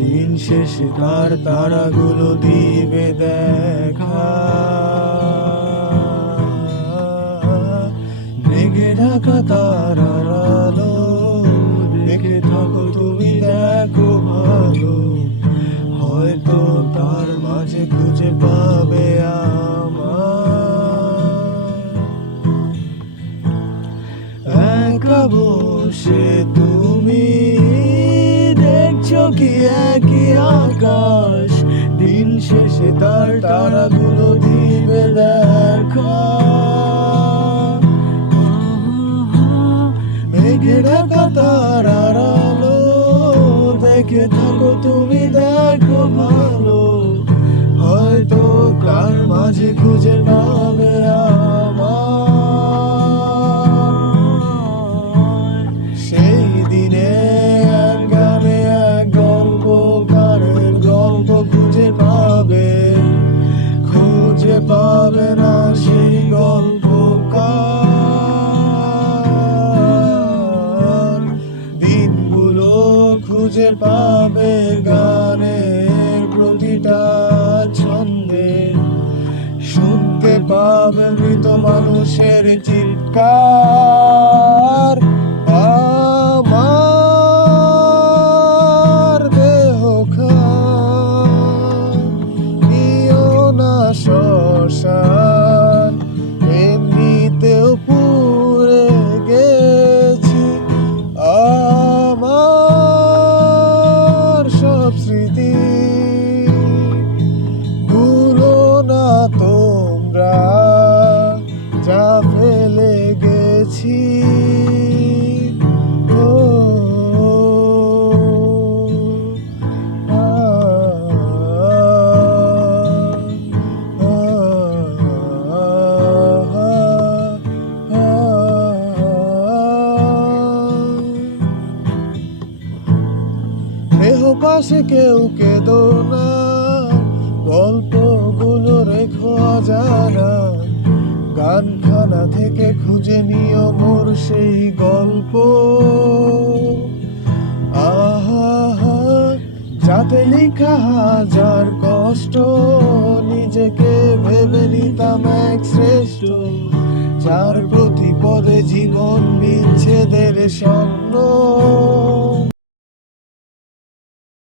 দিন শেষে তার তারাগুলো দিবে দেখা। মেঘে ঢাকা তারার আলো দেখে থাকো তুমি, দেখো ভালো, হয়তো তার মাঝে খুঁজে পাবে আমায়। একা বসে তুমি দেখছো কি একই আকাশ, দিন শেষে তার তারাগুলো দিবে দেখা। মেঘে ঢাকা তারার আলো দেখে থাকো তুমি, দেখো ভালো, হয়তো তার মাঝে খুঁজে পাবে আমায়। সেই দিনে এক গানে এক গল্পকারের গল্প খুঁজে পাবে না সেই গল্পকার। দিনগুলো খুঁজে পাবে গানের প্রতিটা ছন্দে, শুনতে পাবে মৃত মানুষের চিৎকার। আমার দেহ নিও না শ্মশান, এমনিতেও পুড়ে গেছি আমার সব স্মৃতি। ভুলো না তোমরা যা ফেলে গেছি। দেহ পাশে কেউ কেঁদো না, গল্পগুলো রেখো অজানা, গানখানা থেকে খুঁজে নিও মোর সেই গল্প। আহা, যাতে লেখা হাজার কষ্ট, নিজেকে ভেবে নিতাম এক শ্রেষ্ঠ, যার প্রতি পদে জীবন বিচ্ছেদের স্বপ্ন।